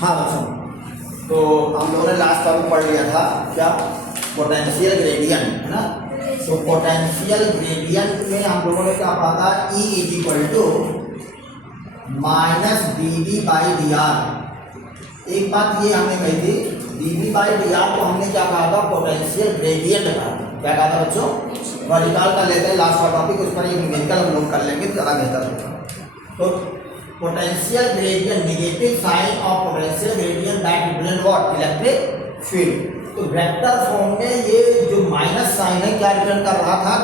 हाँ बच्चों, तो हम लोगों ने लास्ट टॉपिक पढ़ लिया था क्या, पोटेंशियल ग्रेडियंट है ना। तो पोटेंशियल ग्रेडियंट में हम लोगों ने क्या पढ़ा था, E is equal to minus dV by dr। एक बात ये हमने कही थी, dV बाई dr को हमने क्या कहा था, पोटेंशियल ग्रेडियंट कहा था। क्या कहा था बच्चों, वह निकाल कर लेते हैं लास्ट का टॉपिक, उस पर एक न्यूमेरिकल हम लोग कर लेंगे तो ज़्यादा बेहतर होगा। तो potential gradient, negative sign of potential gradient that represent what, electric field. तो वेक्टर फॉर्म में ये जो माइनस साइन है क्या रिप्रेजेंट कर रहा था,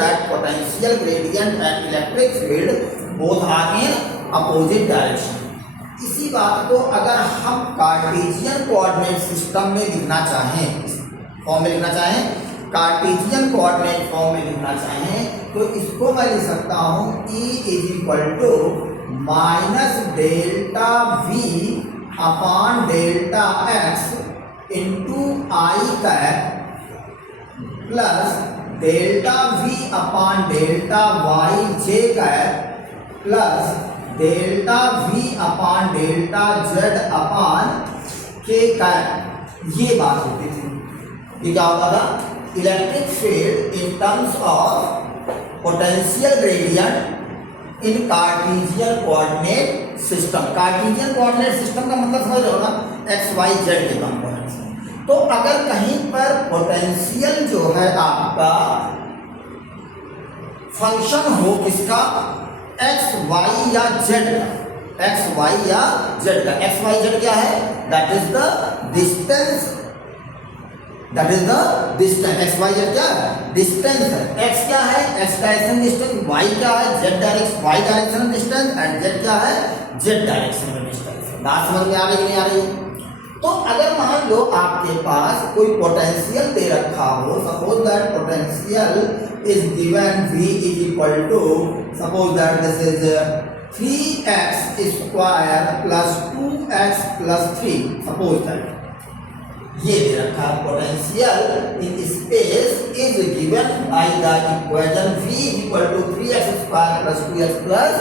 that potential gradient and electric field both are in opposite direction. इसी बात को अगर हम कार्टेशियन कोऑर्डिनेट सिस्टम में लिखना चाहें, फॉर्म में लिखना चाहें, कार्टेशियन कोऑर्डिनेट फॉर्म में लिखना चाहें, तो इसको मैं लिख सकता हूं E is equal to minus delta V upon delta x into I cap plus delta V upon delta y j cap plus delta V upon delta z upon k cap. ये बात होती थी। ये क्या होता था, electric field in terms of potential gradient in Cartesian coordinate system. Cartesian coordinate system का मतलब समझ रहे हो ना, एक्स वाई जेड के कंपोनेंट्स। तो अगर कहीं पर पोटेंशियल जो है आपका फंक्शन हो किसका, एक्स वाई या जेड का, एक्स वाई या जेड का। एक्स वाई जेड क्या है, that is the distance, that is the distance. X y z क्या है, डिस्टेंस है। एक्स क्या है, एक्स डायरेक्शन डिस्टेंस, वाई क्या है, z direction, y direction distance, and z क्या है, जेड डायरेक्शन में डिस्टेंस। बात समझ में आ रही है कि नहीं आ रही है। तो अगर मान लो आपके पास कोई पोटेंशियल दे रखा हो, suppose that potential is given V is equal to, suppose that this is 3x square plus 2x plus 3, suppose that ये दे रखा है। Potential in space is given by the equation V equal to 3x square plus 2x plus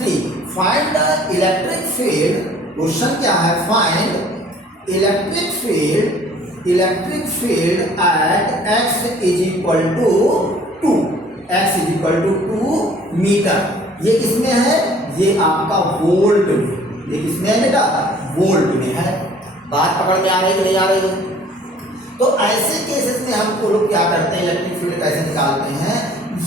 3। Find the electric field. Question क्या है, find electric field at x is equal to 2, x is equal to 2 metre. ये किसमें है, ये आपका volt में, ये किसमें है बेटा, वोल्ट में है। बात पकड़ में आ रही है कि नहीं आ रही है। तो ऐसे केसेस में हम लोग क्या करते हैं, इलेक्ट्रिक फील्ड कैसे निकालते हैं,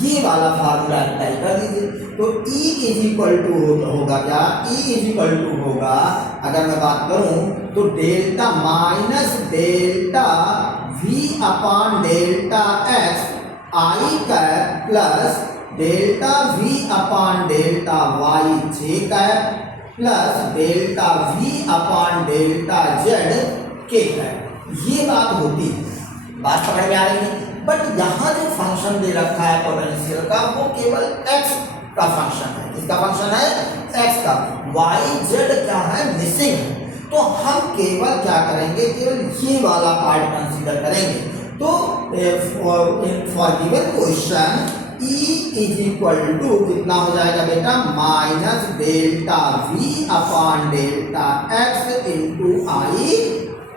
ये वाला फार्मूला अप्लाई कर दीजिए। तो E इज इक्वल टू होगा क्या, E इज इक्वल टू होगा, अगर मैं बात करूं तो delta minus delta V upon delta x I cap plus delta V upon delta y j cap plus delta V upon delta z k cap. ये बात होती है। बात पकड़ में आ रही है। बट यहाँ जो फंक्शन दे रखा है पोटेंशियल का, वो केवल x का फंक्शन है। इसका फंक्शन है x का, y z क्या है, मिसिंग है। तो हम केवल क्या करेंगे, केवल ये वाला पार्ट कंसीडर करेंगे। तो for given question E is equal to कितना हो जाएगा बेटा, minus delta V upon delta x into आई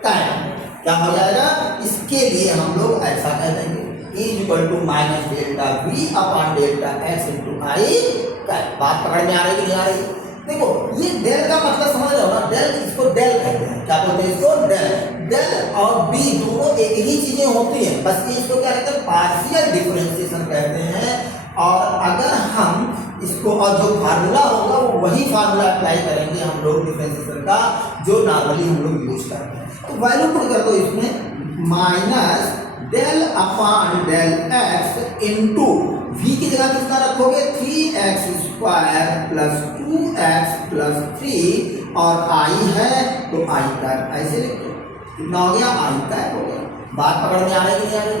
कैप। क्या हो जाएगा, इसके लिए हम लोग ऐसा कह देंगे E equal to minus delta V upon delta x into I cap. बात पकड़ में आ रही है कि नहीं आ रही। देखो ये डेल का मतलब समझ रहे हो ना, डेल, इसको डेल कहते हैं। क्या बोलते हैं इसको, डेल। डेल और B दोनों एक ही चीजें होती हैं, बस इसको क्या कहते हैं, पार्शियल डिफरेंशिएशन कहते हैं। और अगर हम इसको, और जो फार्मूला होगा वो वही फार्मूला अप्लाई करेंगे हम लोग डिफरेंशिएशन का, जो नॉर्मली हम लोग यूज करते हैं। तो वैल्यू पुट कर दो इसमें, minus del upon del x into V की जगह कितना रखोगे, 3x square plus 2x plus 3, और I है तो I कैप, ऐसे लिखो। कितना हो गया, I कैप हो गया। बात पकड़ में आ रही है कि नहीं आ रही।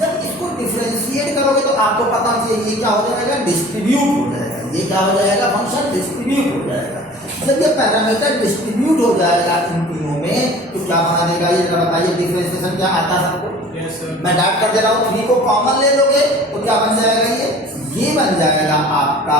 जब इसको डिफरेंशिएट करोगे तो आपको पता चलिए ये क्या हो जाएगा, डिस्ट्रीब्यूट हो जाएगा। ये क्या हो जाएगा, फंक्शन डिस्ट्रीब्यूट हो जाएगा। जब ये पैरामीटर डिस्ट्रीब्यूट हो जाएगा इन तीनों में, तो क्या बना देगा, ये जरा बताइए, डिफरेंशिएशन क्या आता है सबको। मैं डाट कर दे रहा हूँ, 3 को कॉमन ले लोगे तो क्या बन जाएगा, ये बन जाएगा आपका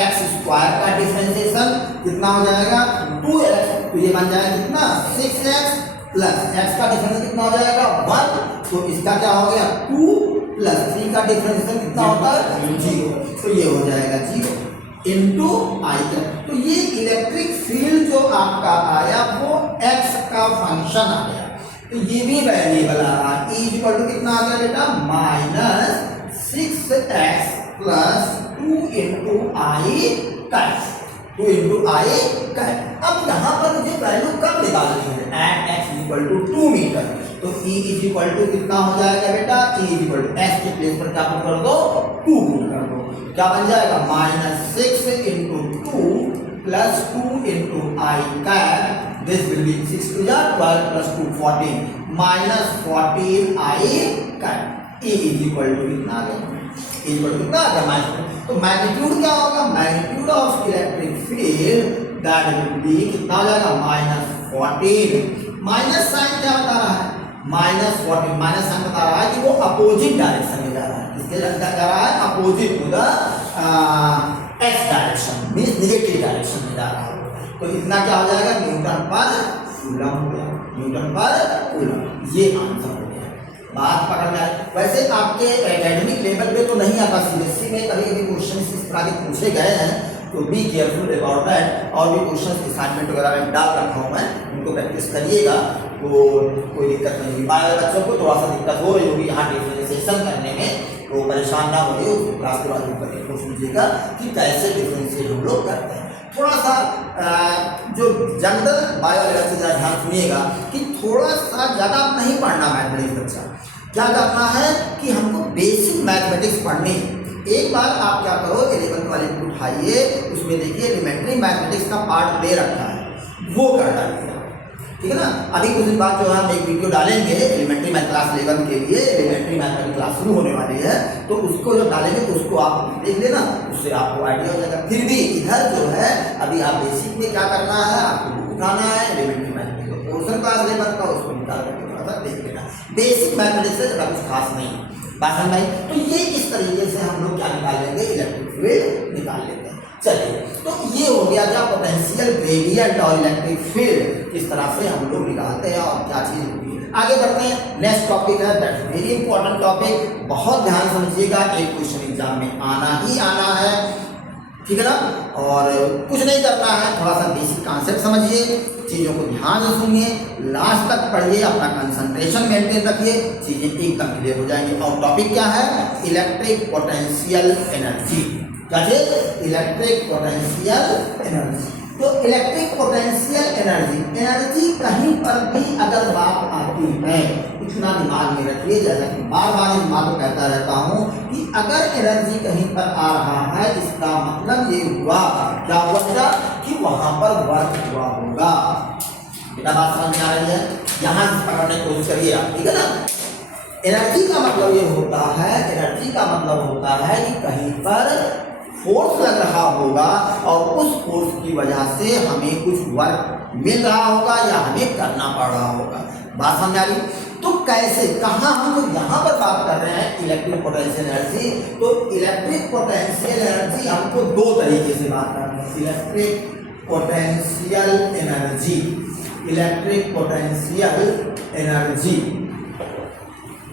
x स्क्वायर का डिफरेंशिएशन कितना हो जाएगा, 2x। तो ये बन जाएगा कितना 6x प्लस x का डिफरेंस कितना हो जाएगा 1, तो इसका क्या हो गया 2 प्लस 3 का डिफरेंस कितना होता है 0, तो ये हो जाएगा 0 इंटू आई कैप। तो ये इलेक्ट्रिक फील्ड जो आपका आया वो x का फंक्शन आ गया, तो ये भी वेरिएबल आ रहा है। ई इक्वल टू कितना आ गया बेटा माइनस 6x प्लस 2 इंटू आई कैप, 2 इंटू आई कैप। अब यहाँ पर मुझे वैल्यू कब निकालनी है, at x equal to 2 metre, तो E इज इक्वल टू कितना हो जाएगा बेटा, E is equal to x के प्लेस पर क्या पुट कर दो 2 पुट कर दो, क्या बन जाएगा minus 6 into 2 plus 2 into I cap, this will be 6 two जा 12 plus 2 14 minus 14 i cap. E is equal to कितना आ गया, इक्वल टू कितना आ गया माइनस, तो मैग्नीट्यूड क्या होगा, magnitude of electric field that will be कितना हो जाएगा माइनस 14, माइनस साइन क्या बता रहा है माइनस 14, माइनस साइन बता रहा है कि वो अपोजिट डायरेक्शन में जा रहा है, किसके लगता जा रहा है opposite to the x direction, means negative direction में जा रहा है, तो इतना क्या हो जाएगा न्यूटन पर कूलम हो गया, न्यूटन पर कूलम, ये आंसर हो गया। बात पकड़ में आए। वैसे आपके एकेडमिक लेवल पे तो नहीं आता, सीबीएसई में कभी कभी क्वेश्चन इस तरह के पूछे गए हैं, तो बी केयरफुल अबाउट दैट, और भी क्वेश्चन असाइनमेंट वगैरह में डाल रखा हूँ मैं, उनको प्रैक्टिस करिएगा तो कोई दिक्कत नहीं होगी। बाकी बच्चों को थोड़ा सा दिक्कत हो रही होगी यहाँ डिफ्रेंशिएशन करने में, तो परेशान ना होइए, उसको क्लास के बाद ऊपर देखो समझिएगा कि कैसे डिफ्रेंशिएट हम लोग करते हैं। थोड़ा सा जो जनरल बायोलॉजी से ज़रा ध्यान सुनिएगा कि थोड़ा सा ज़्यादा नहीं पढ़ना मैथमेटिक्स बच्चा, क्या करना है कि हमको बेसिक मैथमेटिक्स पढ़नी है। एक बार आप क्या करो 11th वाले बुक उठाइए, उसमें देखिए एलिमेंट्री मैथमेटिक्स का पार्ट दे रखा है, वो कर डालिए, ठीक है ना। अभी कुछ दिन बाद जो है हम एक वीडियो डालेंगे एलिमेंट्री मैथ क्लास 11 के लिए, एलिमेंट्री मैथ की क्लास शुरू होने वाली है, तो उसको जब डालेंगे तो उसको आप देख लेना, उससे आपको आइडिया हो जाएगा। फिर भी इधर जो है अभी आप बेसिक में क्या करना है, आपको बुक उठाना है एलिमेंट्री मैथ का पोर्शन क्लास 11 का, उसको निकाल करके थोड़ा सा देख लेना। बेसिक मैथमेटिक्स से ज़्यादा कुछ खास नहीं है बात भाई। तो ये इस तरीके से हम लोग क्या निकाल लेंगे, इलेक्ट्रिक फील्ड निकाल लेते हैं। चलिए, तो ये हो गया क्या पोटेंशियल ग्रेडियंट और इलेक्ट्रिक फील्ड किस तरह से हम लोग निकालते हैं और क्या चीज़ होती है। आगे बढ़ते हैं, नेक्स्ट टॉपिक है दैट वेरी इंपॉर्टेंट टॉपिक, बहुत ध्यान समझिएगा, एक क्वेश्चन एग्जाम में आना ही आना है, ठीक है ना। और कुछ नहीं करना है, थोड़ा सा बेसिक कॉन्सेप्ट समझिए, चीज़ों को ध्यान से सुनिए, लास्ट तक पढ़िए, अपना कंसंट्रेशन मेंटेन रखिए, चीज़ें एकदम क्लियर हो जाएंगी। और टॉपिक क्या है, इलेक्ट्रिक पोटेंशियल एनर्जी, क्या चीज, इलेक्ट्रिक पोटेंशियल एनर्जी। तो इलेक्ट्रिक पोटेंशियल एनर्जी, एनर्जी कहीं पर भी अगर बात आती है, इतना दिमाग में रखिए, जैसा कि बार बार इस बात को कहता रहता हूँ कि अगर एनर्जी कहीं पर आ रहा है, इसका मतलब ये हुआ, क्या हुआ कि वहां पर वर्क हुआ होगा। बेटा बात समझ में आ रही है, यहाँ से पकड़ने की कोशिश करिए आप, ठीक है ना। एनर्जी का मतलब ये होता है, एनर्जी का मतलब होता है कि कहीं पर फोर्स लग रहा होगा और उस फोर्स की वजह से हमें कुछ वर्क मिल रहा होगा या हमें करना पड़ रहा होगा। बात समझ आ रही। तो कैसे, कहाँ हम लोग यहाँ पर बात कर रहे हैं इलेक्ट्रिक पोटेंशियल एनर्जी, तो इलेक्ट्रिक पोटेंशियल एनर्जी हमको दो तरीके से बात करनी है, electric potential energy, electric potential energy.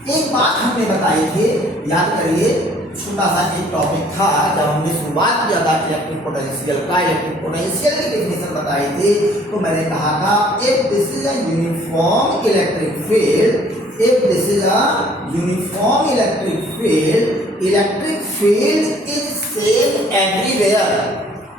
एक बात हमने बताई थी, याद करिए, छोटा सा एक टॉपिक था जब हमने शुरुआत किया था इलेक्ट्रिक पोटेंशियल का, इलेक्ट्रिक पोटेंशियल की डेफिनेशन बताई थी, तो मैंने कहा था if this is a uniform electric field, if this is a uniform electric field, electric field is same everywhere,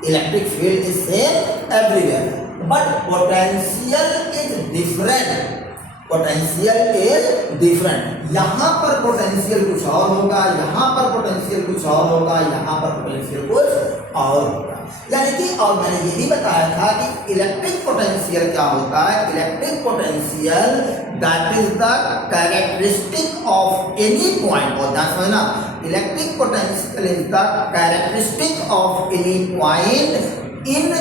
electric field is same everywhere, but potential is different, potential is different. यहाँ पर potential कुछ और होगा, यहाँ पर potential कुछ और होगा, यहाँ पर पोटेंशियल कुछ और होगा। यानी कि, और मैंने ये भी बताया था कि इलेक्ट्रिक पोटेंशियल क्या होता है, electric potential that is the characteristic of any point, और ध्यान समझना, electric potential is the characteristic of any point in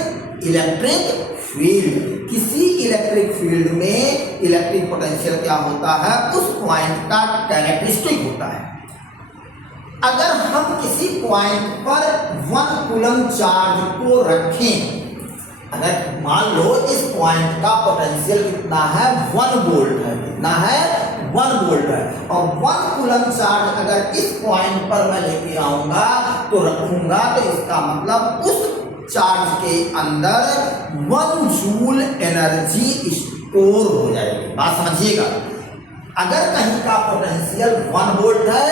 electric field. किसी इलेक्ट्रिक फील्ड में इलेक्ट्रिक पोटेंशियल क्या होता है, उस पॉइंट का कैरेक्टरिस्टिक होता है। अगर हम किसी पॉइंट पर 1 कूलम चार्ज को रखें, अगर मान लो इस पॉइंट का पोटेंशियल कितना है 1 वोल्ट है, कितना है 1 वोल्ट है, और 1 कूलम चार्ज अगर इस पॉइंट पर मैं लेके आऊंगा तो रखूंगा, तो इसका मतलब उस चार्ज के अंदर 1 जूल एनर्जी स्टोर हो जाएगी। बात समझिएगा, अगर कहीं का पोटेंशियल 1 वोल्ट है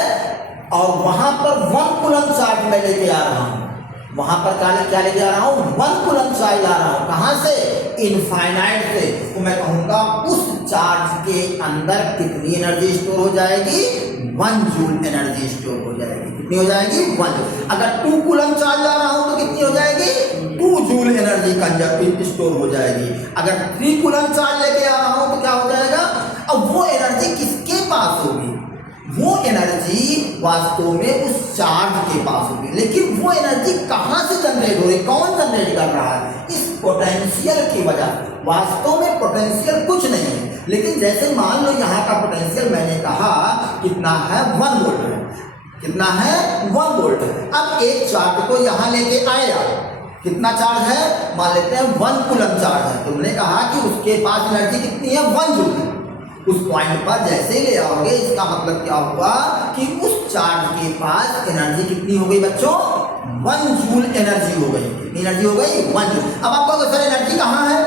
और वहां पर 1 कूलम चार्ज मैं लेके आ रहा हूं, वहां पर क्या लेके आ रहा हूं, 1 कूलम चार्ज ला रहा हूं, कहां से, इनफाइनाइट से, तो मैं कहूंगा उस चार्ज के अंदर कितनी एनर्जी स्टोर हो जाएगी, 1 जूल एनर्जी स्टोर हो जाएगी। कितनी हो जाएगी, 1 जूल। अगर 2 कूलम चार्ज ला रहा हूं तो कितनी हो जाएगी, 2 जूल एनर्जी कंजर्व स्टोर हो जाएगी। अगर 3 कूलम चार्ज लेके आ रहा हूं तो क्या हो जाएगा, अब वो एनर्जी किसके पास होगी, वो एनर्जी वास्तव में उस चार्ज के पास होगी, लेकिन वो एनर्जी कहां से जनरेट हो रही, कौन जनरेट कर रहा है, इस पोटेंशियल की वजह। वास्तव में पोटेंशियल कुछ नहीं है, लेकिन जैसे मान लो यहाँ का पोटेंशियल मैंने कहा कितना है, 1 वोल्ट है, कितना है, 1 वोल्ट है। अब एक चार्ज को यहाँ लेके आया, कितना चार्ज है, मान लेते हैं 1 कूलम चार्ज है, तुमने कहा कि उसके पास एनर्जी कितनी है, 1 जूल है। उस पॉइंट पर जैसे ही ले आओगे, इसका मतलब क्या हुआ कि उस चार्ज के पास एनर्जी कितनी हो गई बच्चों, 1 जूल एनर्जी हो गई। कितनी एनर्जी हो गई, 1 जूल। अब आप कहोगे सर एनर्जी कहाँ है,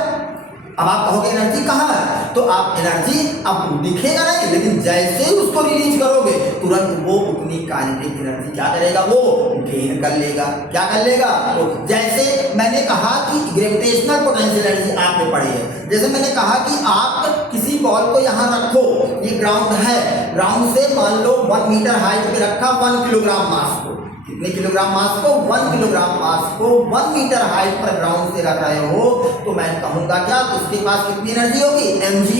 अब आप कहोगे एनर्जी कहाँ है, तो आप एनर्जी अब दिखेगा नहीं, लेकिन जैसे ही उसको रिलीज करोगे तुरंत वो उतनी काइनेटिक एनर्जी क्या करेगा, वो गेन कर लेगा। क्या कर लेगा, तो जैसे मैंने कहा कि ग्रेविटेशनल पोटेंशियल एनर्जी आपने पढ़ी है, जैसे मैंने कहा कि आप किसी बॉल को यहाँ रखो, ये ग्राउंड है, ग्राउंड से मान लो 1 मीटर हाइट पे रखा 1 किलोग्राम मास को, कितने किलोग्राम मास को, 1 किलोग्राम मास को 1 मीटर हाइट पर ग्राउंड से रख रहे हो, तो मैं कहूंगा क्या, उसके पास कितनी एनर्जी होगी, mgh।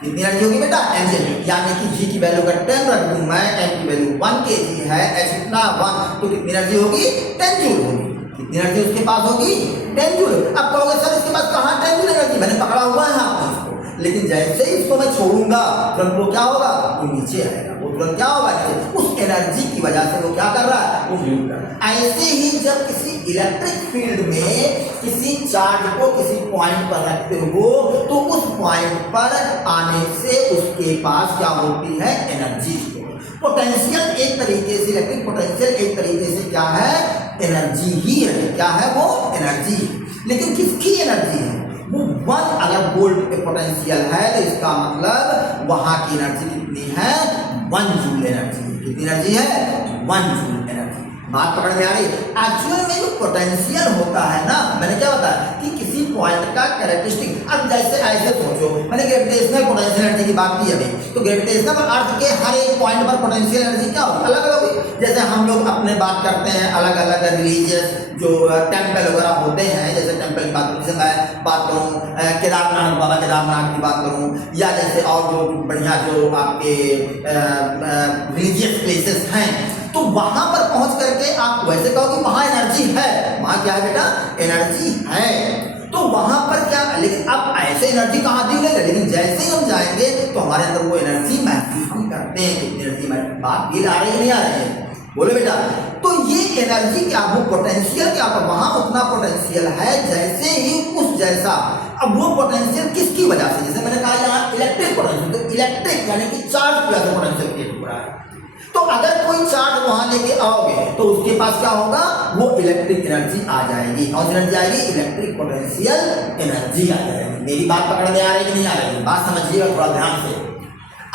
कितनी एनर्जी होगी बेटा, mgh, यानी कि g की वैल्यू का 10 रख दूं मैं, m की वैल्यू 1 kg है, h कितना 1, तो कितनी एनर्जी होगी, 10 जूल होगी। कितनी एनर्जी उसके पास होगी, 10 जूल। अब कहोगे सर इसके पास कहाँ 10 जूल एनर्जी, मैंने पकड़ा हुआ है आपको इसको, लेकिन जैसे ही इसको मैं छोड़ूंगा तुरंत वो क्या होगा, वो नीचे आएगा, वो तुरंत क्या होगा, उस एनर्जी की वजह से वो क्या कर रहा है, वो मूव कर रहा है। ऐसे ही जब किसी इलेक्ट्रिक फील्ड में किसी चार्ज को किसी पॉइंट पर रखते हो, तो उस पॉइंट पर आने से उसके पास क्या होती है, एनर्जी। पोटेंशियल एक तरीके से, इलेक्ट्रिक पोटेंशियल एक तरीके से क्या है, एनर्जी ही है। क्या है वो, एनर्जी। लेकिन किसकी एनर्जी है, वो 1 अगर वोल्ट पे पोटेंशियल है तो इसका मतलब वहां की एनर्जी कितनी है, 1 जूल एनर्जी। कितनी एनर्जी है, 1 जूल एनर्जी। बात पकड़ में आ रही। एक्चुअल में जो पोटेंशियल होता है ना, मैंने क्या बताया कि किसी पॉइंट का कैरेक्टरिस्टिक, अब जैसे ऐसे सोचो, मैंने ग्रेविटेशनल पोटेंशियल एनर्जी की बात की अभी, तो ग्रेविटेशनल अर्थ के हर एक पॉइंट पर पोटेंशियल एनर्जी क्या होगी, अलग अलग होगी। जैसे हम लोग अपने बात करते हैं अलग अलग रिलीजियस जो टेम्पल वगैरह होते हैं, जैसे टेम्पल की बात करूँ, जैसे मैं बात करूँ केदारनाथ, बाबा केदारनाथ की बात करूँ, या जैसे और जो बढ़िया जो आपके रिलीजियस प्लेसेस हैं, तो वहां पर पहुंच करके आप वैसे कहो कि वहां एनर्जी है, वहां क्या है बेटा, एनर्जी है, तो वहां पर क्या, लेकिन अब ऐसे एनर्जी कहाँ दी गई, लेकिन जैसे ही हम जाएंगे तो हमारे अंदर वो एनर्जी महसूस हम करते हैं, कितनी एनर्जी बात फील आ रही है, नहीं आ रही है, बोले बेटा। तो ये एनर्जी क्या, वो पोटेंशियल क्या, वहां उतना पोटेंशियल है जैसे ही उस जैसा। अब वो पोटेंशियल किसकी वजह से, जैसे मैंने कहा यहाँ इलेक्ट्रिक पोटेंशियल, तो इलेक्ट्रिक यानी कि चार्ज की वजह से पोटेंशियल क्रिएट हो रहा है। तो अगर कोई चार्ज वहां लेके आओगे तो उसके पास क्या होगा, वो इलेक्ट्रिक एनर्जी आ जाएगी। कौन सी एनर्जी आएगी, इलेक्ट्रिक पोटेंशियल एनर्जी आ जाएगी। मेरी बात पकड़ में आ रही है कि नहीं आ रही है, बात समझिएगा थोड़ा ध्यान से।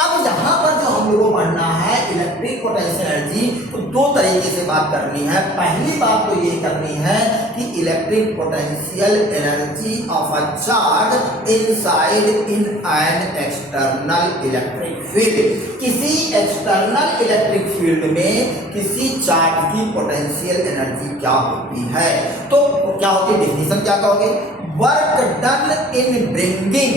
अब यहाँ पर जो हम लोगों को पढ़ना है इलेक्ट्रिक पोटेंशियल एनर्जी, तो 2 तरीके से बात करनी है। पहली बात तो ये करनी है कि electric potential energy of a charge inside in an external electric field. किसी एक्सटर्नल इलेक्ट्रिक फील्ड में किसी चार्ज की पोटेंशियल एनर्जी क्या होती है, तो क्या होती है, डेफिनेशन क्या कहोगे, work done in bringing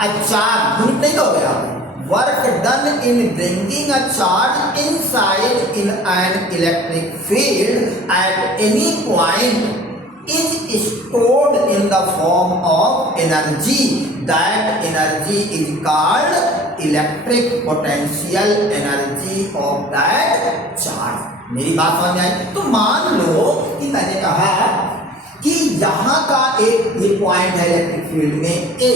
a charge, नहीं कहोगे आप, work done in bringing a charge inside in an electric field at any point is stored in the form of energy. That energy is called electric potential energy of that charge. मेरी बात समझ में आई। तो मान लो कि मैंने कहा कि यहाँ का एक ये पॉइंट है इलेक्ट्रिक फील्ड में ए,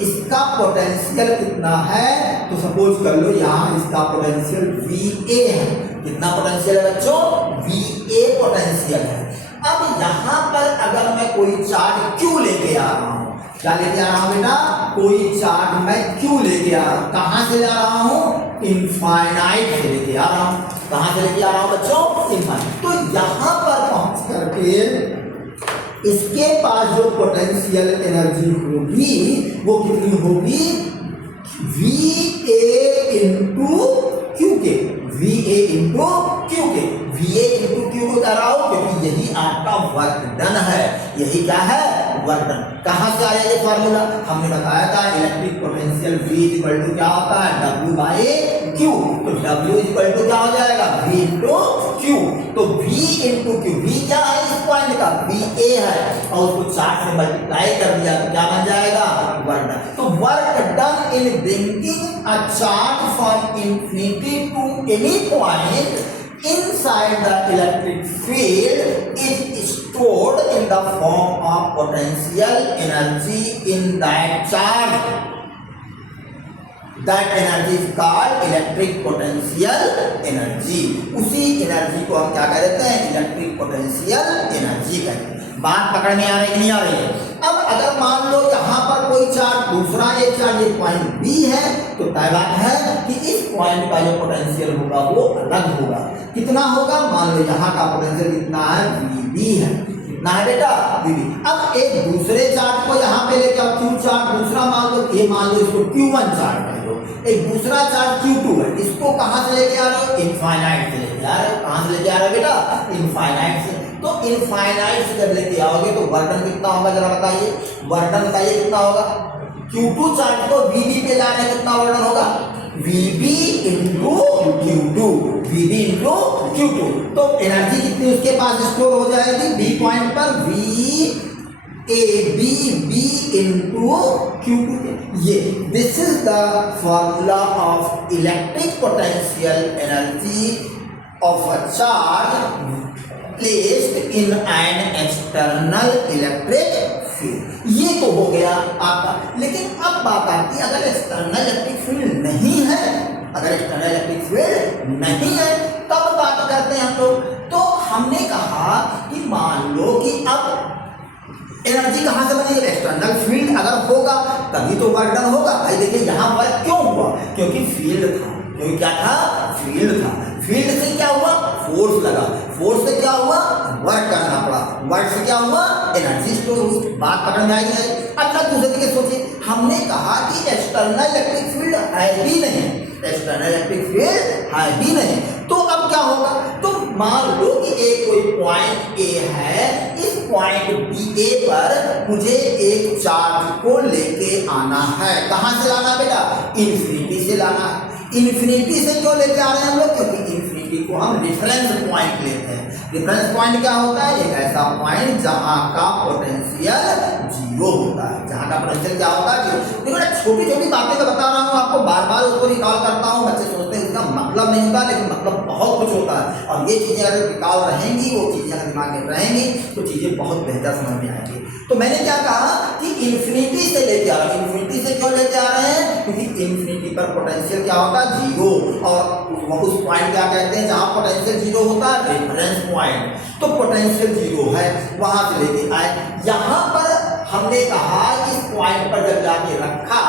इसका पोटेंशियल कितना है, तो सपोज कर लो यहाँ इसका पोटेंशियल VA है। कितना पोटेंशियल है बच्चों, VA पोटेंशियल है। अब यहाँ पर अगर मैं कोई चार्ज Q लेके आ रहा हूँ, क्या लेके आ रहा हूँ बेटा, कोई चार्ज मैं Q लेके आ रहा हूँ, कहाँ से ला रहा हूँ, इनफाइनाइट से लेके आ रहा हूँ। कहाँ से लेके आ रहा हूँ बच्चों, इनफाइनाइट। तो यहाँ पर पहुंच करके इसके पास जो पोटेंशियल एनर्जी होगी वो कितनी होगी, VA इंटू क्यू के, VA इंटू क्यू के। VA इंटू क्यू को कह रहा हूं क्योंकि यही आपका वर्क डन है, यही क्या है, वर्क डन। कहां से आया ये फॉर्मूला, हमने बताया था electric potential V equal to क्या होता है, W बाई Q। तो W इक्वल टू क्या हो जाएगा, V इंटू Q। तो V इंटू Q, V क्या है इस पॉइंट का, VA है, और उसको 4 से मल्टीप्लाई कर दिया तो क्या बन जाएगा, वर्क डन। तो work done in bringing a charge from infinity to any point inside the electric field is stored in the form of potential energy in that charge. That energy is called electric potential energy. उसी energy को हम क्या कह देते हैं, electric potential energy कहते हैं। बात पकड़ में आ रही है कि नहीं आ रही है। अब अगर मान लो यहाँ पर कोई चार्ज, दूसरा एक चार्ज, ये पॉइंट B है, तो तय बात है कि इस पॉइंट का जो पोटेंशियल होगा वो अलग होगा। कितना होगा, मान लो यहाँ का पोटेंशियल कितना है, VB है। कितना है बेटा, VB। अब एक दूसरे चार्ज को यहाँ पे लेके आओ, Q चार्ज, दूसरा मान लो, ये मान लो इसको Q1 चार्ज कर लो। एक दूसरा चार्ज Q2 है, इसको कहाँ से लेके आ रहे हो, इनफाइनाइट से लेके आ रहे हो। कहाँ से लेके आ रहे हो बेटा, इनफाइनाइट से। तो इनफाइनाइट से जब लेके आओगे तो वर्क डन कितना होगा, जरा बताइए, वर्क डन बताइए कितना होगा। Q2 चार्ज को VB पे ला रहे हैं, कितना वर्क डन होगा, VB into Q2, VB into Q2। तो एनर्जी कितनी उसके पास स्टोर हो जाएगी, B पॉइंट पर VAB इंटू Q2। ये this is the formula of electric potential energy of a charge placed in an external electric field। ये तो हो गया आपका। लेकिन अब बात आती है, अगर एक्सटर्नल इलेक्ट्रिक फील्ड नहीं है, अगर एक्सटर्नल इलेक्ट्रिक फील्ड नहीं है तब बात करते हैं हम लोग। तो हमने कहा कि मान लो कि अब एनर्जी कहां से बनेगी, एक्सटर्नल फील्ड अगर होगा तभी तो वर्क डन होगा। भाई देखिए यहाँ वर्क क्यों हुआ, क्योंकि फील्ड था, क्योंकि क्या था, फील्ड था। फील्ड से क्या हुआ, फोर्स लगा, फोर्स से क्या हुआ, वर्क करना पड़ा, वर्क से क्या हुआ, एनर्जी स्टोर हुई। बात पकड़ में आएगी। अब तक दूसरे तरीके सोचिए, हमने कहा कि एक्सटर्नल इलेक्ट्रिक फील्ड है ही नहीं, एक्सटर्नल इलेक्ट्रिक फील्ड है ही नहीं। तो अब क्या होगा, तो मान लो कि एक कोई पॉइंट A है, इस पॉइंट BA पर मुझे एक चार्ज को लेके आना है। कहां से लाना है बेटा, इन्फिनिटी से लाना है। इन्फिनिटी से क्यों लेके आ रहे हैं हम लोग, क्योंकि इन्फिनिटी को हम रेफरेंस पॉइंट लेते हैं। रेफरेंस पॉइंट क्या होता है, एक ऐसा पॉइंट जहां का पोटेंशियल जीरो होता है, जहां का पोटेंशियल क्या होता है, जीरो। देखो छोटी छोटी बातें तो बता रहा हूँ आपको, बार बार उसको रिकॉल करता हूँ। बच्चे सोचते हैं इसका मतलब नहीं होता, लेकिन मतलब बहुत कुछ होता है। और ये चीजें अगर रिकॉल रहेंगी, वो चीजें अगर दिमाग में रहेंगी तो चीजें बहुत बेहतर समझ में आएंगी। तो मैंने क्या कहा कि इन्फिनिटी से लेके आ रहे हैं। इन्फिनिटी से क्यों लेके आ रहे हैं, क्योंकि इन्फिनिटी पर पोटेंशियल क्या होता है, जीरो। और उस पॉइंट क्या कहते हैं जहां पोटेंशियल जीरो होता है, रेफरेंस पॉइंट। तो पोटेंशियल जीरो है, वहां से लेके आए। यहां पर हमने कहा इस पॉइंट पर जब जाके रखा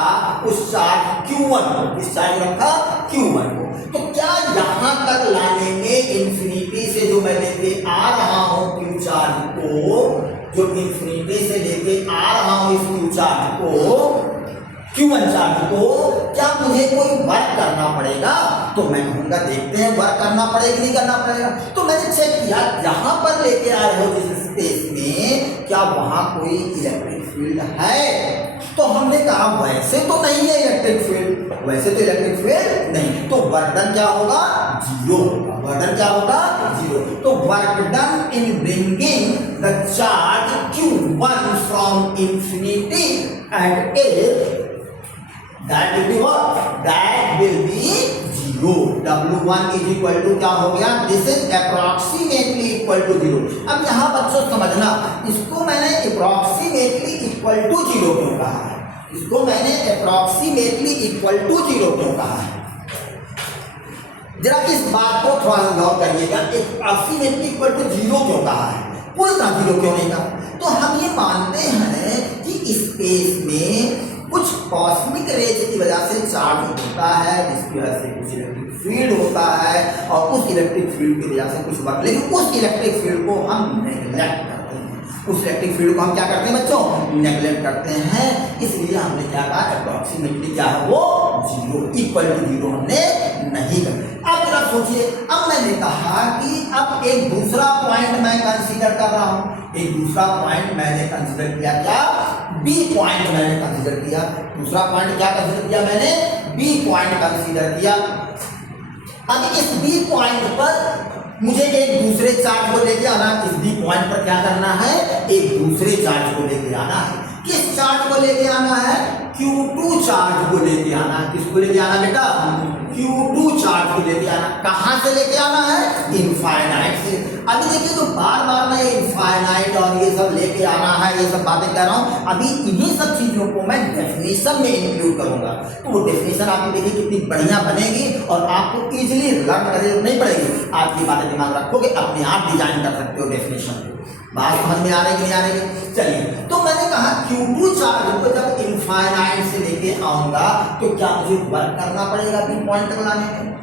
उस चार्ज Q1 को, इस चार्ज रखा Q1 को, तो क्या यहां तक लाने में इन्फिनिटी से जो मैं लेके आ रहा हूं Q चार्ज को, जो इन्फिनिटी से लेके आ रहा हूं इस Q चार्ज को, Q1 चार्ज को, क्या मुझे कोई वर्क करना पड़ेगा? तो मैं कहूंगा देखते हैं वर्क करना पड़ेगा नहीं करना पड़ेगा। तो मैंने चेक किया, जहां पर लेके आ रहे हो जिस स्पेस में, क्या वहां कोई इलेक्ट्रिक फील्ड है? तो हमने कहा वैसे तो नहीं है इलेक्ट्रिक फील्ड, वैसे तो इलेक्ट्रिक फील्ड नहीं। तो वर्क डन क्या होगा, जीरो होगा। वर्क डन क्या होगा, जीरो। तो work done in bringing the charge Q1 from infinity and A, that will be what? That will be zero. W1 is equal to क्या हो गया? This is approximately equal to 0। अब यहाँ बच्चों समझना, इसको मैंने अप्रॉक्सीमेटली इक्वल टू 0 क्यों कहा है, इसको मैंने अप्रॉक्सीमेटली इक्वल टू 0 क्यों कहा है, जरा इस बात को थोड़ा सा गौर करिएगा। अप्रॉक्सीमेटली इक्वल टू 0 क्यों कहा है, पूरी तरह 0 क्यों नहीं कहा? तो हम ये मानते हैं कि स्पेस में कुछ कॉस्मिक रेज की वजह से चार्ज होता है, जिसकी वजह से कुछ इलेक्ट्रिक फील्ड होता है, और उस इलेक्ट्रिक फील्ड की वजह से कुछ वर्क, लेकिन उस इलेक्ट्रिक फील्ड को हम नेग्लेक्ट करते हैं, उस इलेक्ट्रिक फील्ड को हम क्या करते हैं बच्चों, नेग्लेक्ट करते हैं। इसलिए हमने क्या कहा, अप्रॉक्सीमेटली क्या है वो 0, इक्वल टू 0 हमने नहीं कर। अब जरा सोचिए, अब मैंने कहा कि अब एक दूसरा पॉइंट मैं कंसीडर कर रहा हूं, एक दूसरा पॉइंट मैंने कंसीडर किया, क्या बी पॉइंट मैंने कंसीडर किया, दूसरा पॉइंट क्या कंसीडर किया मैंने, बी पॉइंट कंसीडर किया। अब इस बी पॉइंट पर मुझे एक दूसरे चार्ज को लेके आना, इस बी पॉइंट पर क्या करना है, एक दूसरे चार्ज को लेके आना है। किस चार्ज को लेके आना है, Q2 चार्ज को लेके आना है। किसको लेके आना बेटा, Q2 चार्ज को लेके आना। कहां से लेके आना है, इनफाइनाइट से। अभी देखिए, तो बार बार मैं इनफाइनाइट और ये सब लेके आना है, ये सब बातें कह रहा हूं, अभी इन्हीं सब चीजों को मैं डेफिनेशन में इंक्लूड करूंगा। तो वो डेफिनेशन आपकी देखिए कितनी बढ़िया बनेगी, और आपको इजीली लर्न करने नहीं पड़ेगी। आप ये बातें दिमाग रखोगे, अपने आप डिजाइन कर सकते हो डेफिनेशन। बात समझ में आ रही कि नहीं आ रही? चलिए, तो मैंने कहा Q2 चार्ज को जब इनफाइनाइट से लेके आऊंगा तो क्या मुझे वर्क करना पड़ेगा बी पॉइंट तक लाने में?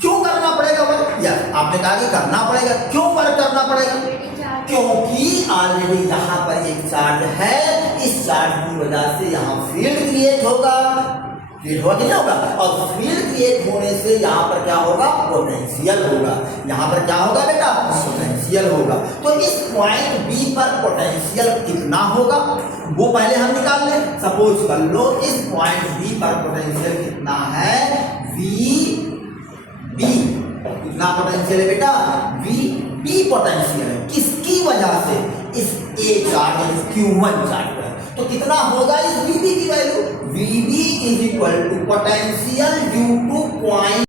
क्यों करना पड़ेगा वर्क? यस, आपने कहा कि करना पड़ेगा। क्यों वर्क करना पड़ेगा? क्योंकि ऑलरेडी यहाँ पर एक चार्ज है, इस चार्ज की वजह से यहाँ फील्ड क्रिएट होगा, क्रिएट होगा कि नहीं होगा, और फील्ड क्रिएट होने से यहाँ पर क्या होगा, पोटेंशियल होगा। यहाँ पर क्या होगा बेटा, पोटेंशियल होगा। तो इस पॉइंट बी पर पोटेंशियल कितना होगा वो पहले हम निकाल लें। सपोज कर लो इस पॉइंट बी पर पोटेंशियल कितना है, वी बी। कितना पोटेंशियल है बेटा, वी बी पोटेंशियल है। किसकी वजह से, इस ए चार्ज Q1 चार्ज पर। तो कितना होगा इस VB की वैल्यू, VB is equal to potential due to point